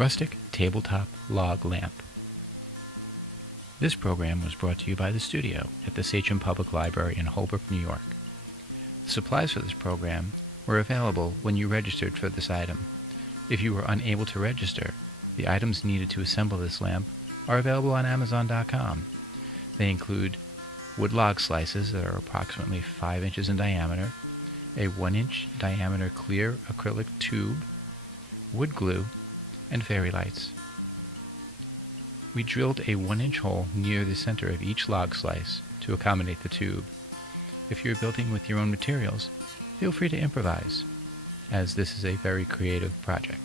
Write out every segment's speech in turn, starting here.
Rustic Tabletop Log Lamp. This program was brought to you by the studio at the Sachem Public Library in Holbrook, New York. The supplies for this program were available when you registered for this item. If you were unable to register, the items needed to assemble this lamp are available on Amazon.com. They include wood log slices that are approximately 5 inches in diameter, a 1-inch diameter clear acrylic tube, wood glue, and fairy lights. We drilled a 1-inch hole near the center of each log slice to accommodate the tube. If you're building with your own materials, feel free to improvise, as this is a very creative project.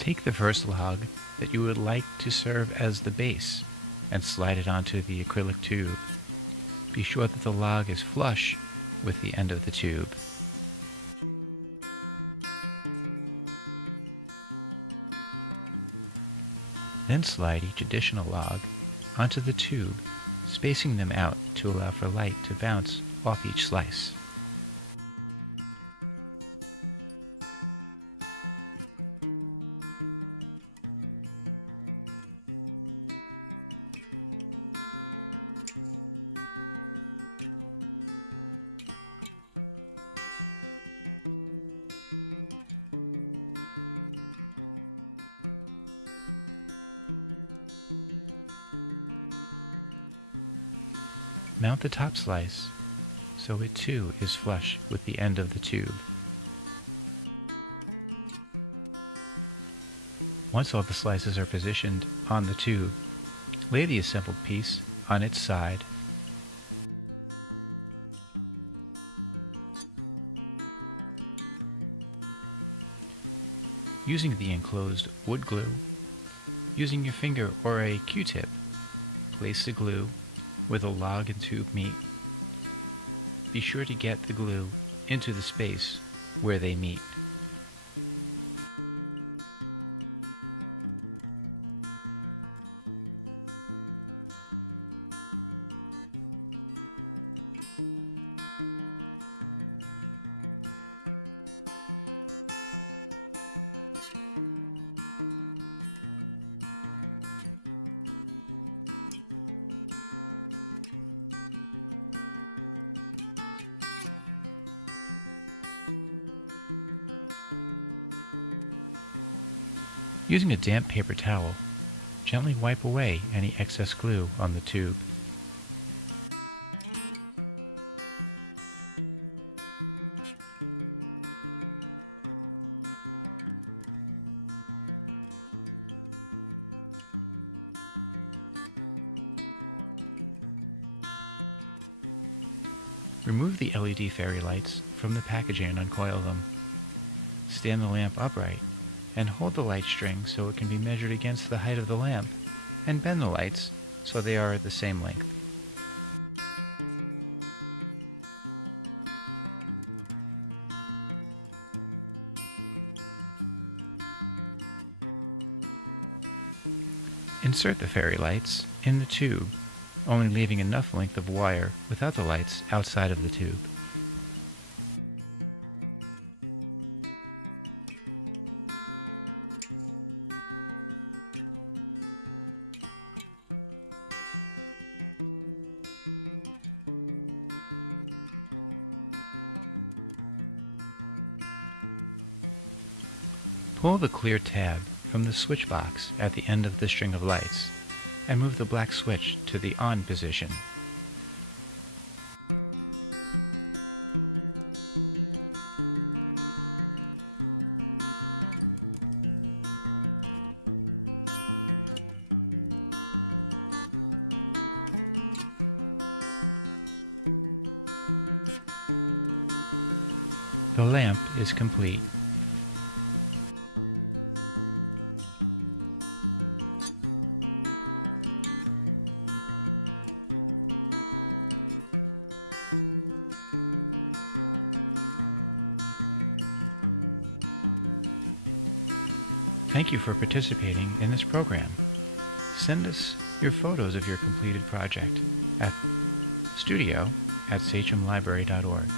Take the first log that you would like to serve as the base and slide it onto the acrylic tube. Be sure that the log is flush with the end of the tube. Then slide each additional log onto the tube, spacing them out to allow for light to bounce off each slice. Mount the top slice so it too is flush with the end of the tube. Once all the slices are positioned on the tube, lay the assembled piece on its side. Using the enclosed wood glue, using your finger or a Q-tip, place the glue where the log and tube meet. Be sure to get the glue into the space where they meet. Using a damp paper towel, gently wipe away any excess glue on the tube. Remove the LED fairy lights from the packaging and uncoil them. Stand the lamp upright and hold the light string so it can be measured against the height of the lamp, and bend the lights so they are the same length. Insert the fairy lights in the tube, only leaving enough length of wire without the lights outside of the tube. Pull the clear tab from the switch box at the end of the string of lights and move the black switch to the on position. The lamp is complete. Thank you for participating in this program. Send us your photos of your completed project at studio@sachemlibrary.org.